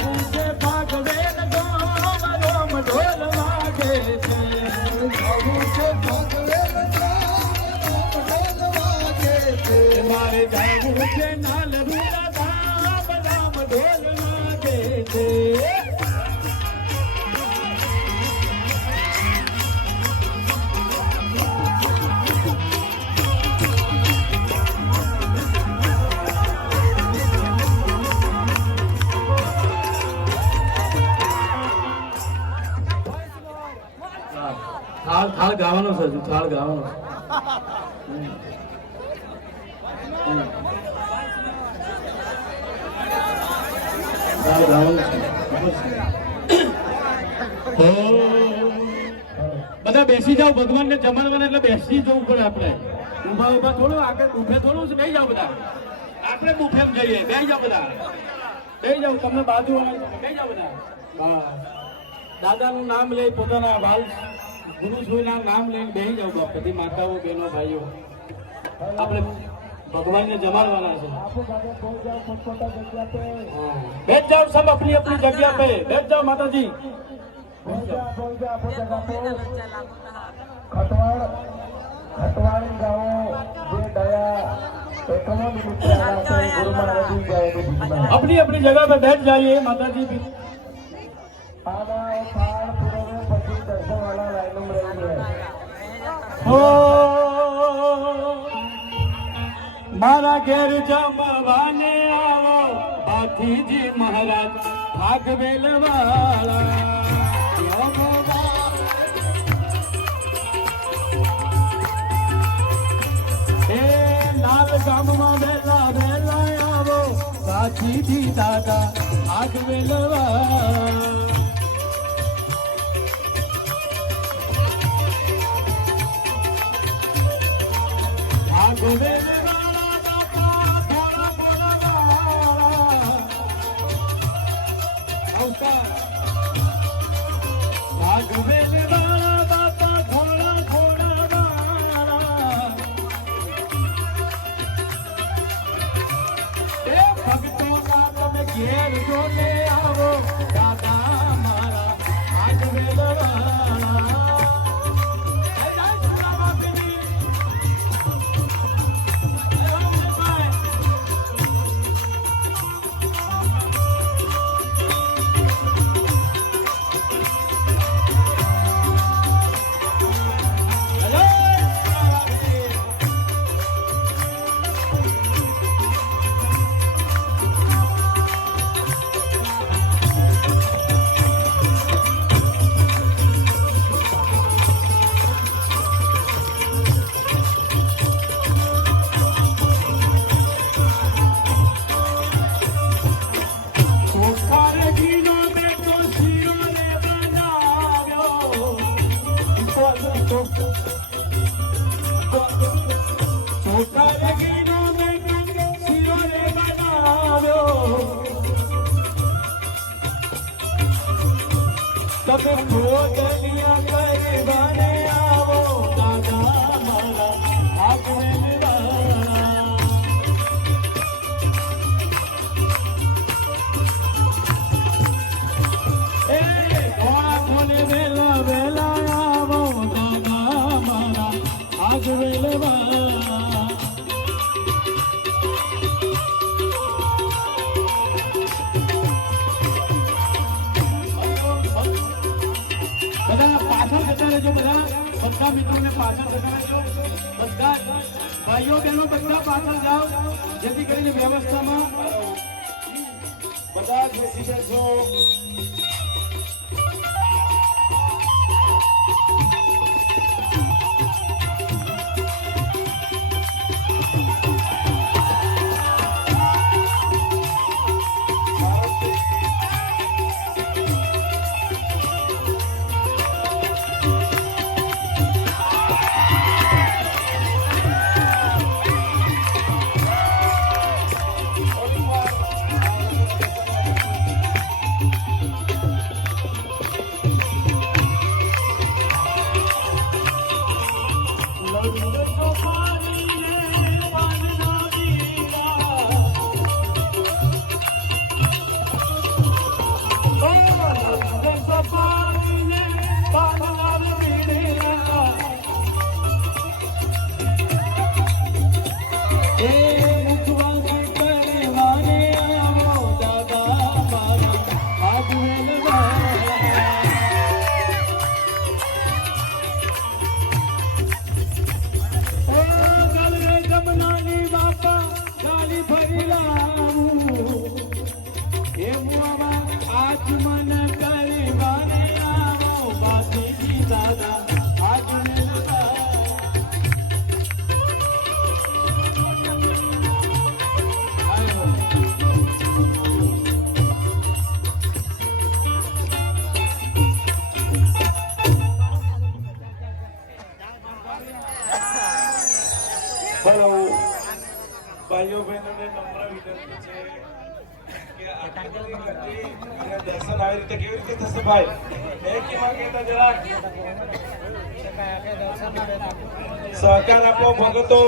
જવું છે ભાગવેલ ગામ રોમ ઢોલ વાગે છે જવું છે ભાગવેલ ગામ રોમ ઢોલ વાગે છે મારે જવું છે નાલ રૂડા ધામ રામ ઢોલ વાગે છે થાળ ગાવાનો છે થાળ ગાવાનો બધા બેસી જાઓ ભગવાનને જમાડવાના એટલે બેસી જવું પડે આપણે ઉભા ઉભા થોડું આગળ બુફે થોડું નહીં જાઓ બધા આપણે બુફેમ જઈએ બે જાઓ બધા બે જાઓ તમને બાજુ બે જાઓ બધા હા દાદાનું નામ લઈ પોતાના બાલ ગુરુ જોઈના નામ લઈને બેસી જાવ બધી માતાઓ બહેનો ભાઈઓ આપણે ભગવાનને જમાડવાના છે બેઠ જાઓ સબ अपनी अपनी जगह पे बैठ जाओ माताजी खटवाड़ी गाँव जे दया अपनी अपनी जगह पे बैठ जाइए माताजी भी मारा घेर जमवाने आवो हाथीजी महाराज भागवेल वाला ए लाल गाम में वेला वेला आवो हाथीजी दादा भागवेल वाला भागवेल भागवेल वाला बापा थोड़ा थोड़ा भक्तों का तुम घेर जो ले आओ दादा हमारा भागवेल वाला બધા મિત્રોને પાછળ જણાવજો બધા ભાઈઓ બહેનો બધા પાછળ જાઓ જેથી કરીને વ્યવસ્થામાં બધા બેસી જશો સપારીને પાનલાલ વીણેલા એ મુખવાસ કરવાને આવો દાદા મારા આગળ જમનાની બાપા ગાલી ફરી લાવું એ મુઆમાં આજ મન કરવાને આવો બાપી દાદા આગળ હેલો ભાઈઓ બહેનોને નમ્ર વિનંતી છે કે આટલી બધી ગતિ અને દર્શન આવી રીતે કેવી રીતે થશે ભાઈ એમાં કહેતા જરાક સહકાર આપો ભગતો